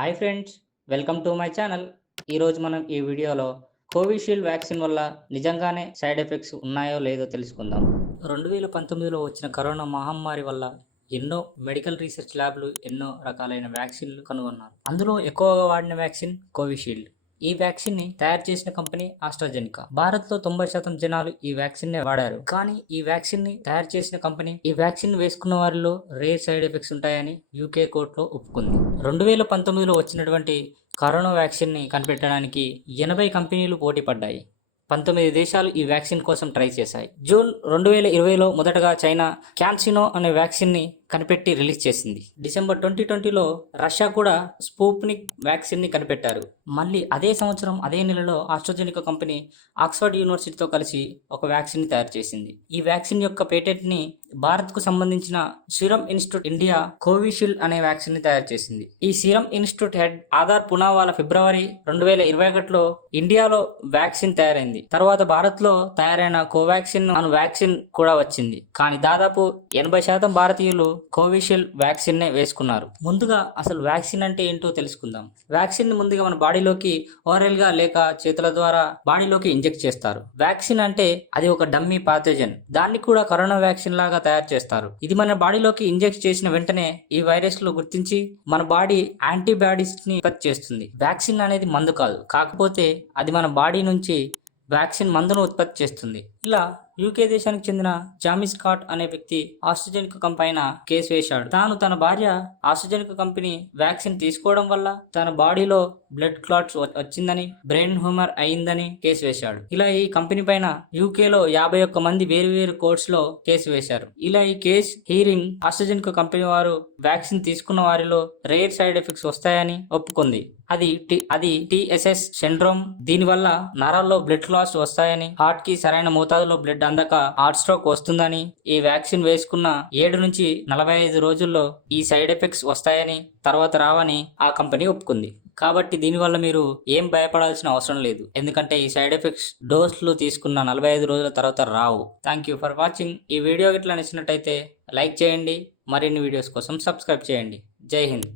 Hi friends, welcome to my channel. ఈరోజు మనం ఈ వీడియోలో కోవిషీల్డ్ వ్యాక్సిన్ వల్ల నిజంగానే సైడ్ ఎఫెక్ట్స్ ఉన్నాయో లేదో తెలుసుకుందాం. 2019లో వచ్చిన కరోనా మహమ్మారి వల్ల ఎన్నో మెడికల్ రీసెర్చ్ ల్యాబ్లు ఎన్నో రకాలైన వ్యాక్సిన్లు కనుగొన్నారు. అందులో ఎక్కువగా వాడిన వ్యాక్సిన్ కోవిషీల్డ్. ఈ వ్యాక్సిన్ ని తయారు చేసిన కంపెనీ ఆస్ట్రాజెనికా. భారత్లో 90% జనాలు ఈ వ్యాక్సిన్ నే వాడారు. కానీ ఈ వ్యాక్సిన్ ని తయారు చేసిన కంపెనీ ఈ వ్యాక్సిన్ వేసుకున్న వారిలో రేర్ సైడ్ ఎఫెక్ట్స్ ఉంటాయని యూకే కోర్టులో ఒప్పుకుంది. 2019లో వచ్చినటువంటి కరోనా వ్యాక్సిన్ ని కనిపెట్టడానికి 80 కంపెనీలు పోటీ పడ్డాయి. 19 దేశాలు ఈ వ్యాక్సిన్ కోసం ట్రై చేశాయి. జూన్ 2020లో మొదటగా చైనా క్యాన్సినో అనే వ్యాక్సిన్ ని కనిపెట్టి రిలీజ్ చేసింది. డిసెంబర్ 2020లో రష్యా కూడా స్పూట్నిక్ వ్యాక్సిన్ ని కనిపెట్టారు. మళ్ళీ అదే సంవత్సరం అదే నెలలో ఆస్ట్రాజెనికా కంపెనీ ఆక్స్ఫర్డ్ యూనివర్సిటీతో కలిసి ఒక వ్యాక్సిన్ ని తయారు చేసింది. ఈ వ్యాక్సిన్ యొక్క పేటెంట్ ని భారత్కు సంబంధించిన సీరం ఇన్స్టిట్యూట్ ఇండియా కోవిషీల్డ్ అనే వ్యాక్సిన్ ని తయారు చేసింది. ఈ serum institute head Adar Poonawalla ఫిబ్రవరి 2021లో ఇండియాలో వ్యాక్సిన్ తయారైంది. తర్వాత భారత్ లో తయారైన కోవాక్సిన్ అను వ్యాక్సిన్ కూడా వచ్చింది. కానీ దాదాపు 80% భారతీయులు కోవిషీల్డ్ వ్యాక్సిన్ నే వేసుకున్నారు. ముందుగా అసలు వ్యాక్సిన్ అంటే ఏంటో తెలుసుకుందాం. వ్యాక్సిన్ ని ముందుగా మన బాడీలోకి ఓరల్ గా లేక చేతుల ద్వారా బాడీలోకి ఇంజెక్ట్ చేస్తారు. వ్యాక్సిన్ అంటే అది ఒక డమ్మీ పాథోజన్. దాన్ని కూడా కరోనా వ్యాక్సిన్ లాగా తయారు చేస్తారు. ఇది మన బాడీలోకి ఇంజెక్ట్ చేసిన వెంటనే ఈ వైరస్ లో గుర్తించి మన బాడీ యాంటీబాడీస్ ని ఉత్పత్తి చేస్తుంది. వ్యాక్సిన్ అనేది మందు కాదు, కాకపోతే అది మన బాడీ నుంచి వ్యాక్సిన్ మందును ఉత్పత్తి చేస్తుంది. ఇలా యూకే దేశానికి చెందిన జామీ స్కాట్ అనే వ్యక్తి ఆస్ట్రాజెనికా కంపెనీ పైన కేసు వేశాడు. తాను తన భార్య ఆస్ట్రాజెనికా కంపెనీ వ్యాక్సిన్ తీసుకోవడం వల్ల తన బాడీలో బ్లడ్ క్లాట్స్ వచ్చిందని, బ్రెయిన్ హ్యూమర్ అయిందని కేసు వేశాడు. ఇలా ఈ కంపెనీ పైన యూకేలో 51 మంది వేరు కోర్ట్స్ లో కేసు వేశారు. ఇలా ఈ కేసు హీరింగ్ ఆస్ట్రాజెనికా కంపెనీ వారు వ్యాక్సిన్ తీసుకున్న వారిలో రేర్ సైడ్ ఎఫెక్ట్స్ వస్తాయని ఒప్పుకుంది. అది టిఎస్ఎస్ సిండ్రోమ్. దీనివల్ల నరాల్లో బ్లడ్ క్లాట్స్ వస్తాయని, హార్ట్ కి సరైన మోతాదులో బ్లడ్ అందక హార్ట్ స్ట్రోక్ వస్తుందని, ఈ వ్యాక్సిన్ వేసుకున్న 7 నుంచి 45 రోజుల్లో ఈ సైడ్ ఎఫెక్ట్స్ వస్తాయని, తర్వాత రావని ఆ కంపెనీ ఒప్పుకుంది. కాబట్టి దీనివల్ల మీరు ఏం భయపడాల్సిన అవసరం లేదు. ఎందుకంటే ఈ సైడ్ ఎఫెక్ట్స్ డోస్లు తీసుకున్న 45 రోజుల తర్వాత రావు. Thank you for watching. ఈ వీడియో ఇట్లా నచ్చినట్టయితే లైక్ చేయండి. మరిన్ని వీడియోస్ కోసం సబ్స్క్రైబ్ చేయండి. జై హింద్.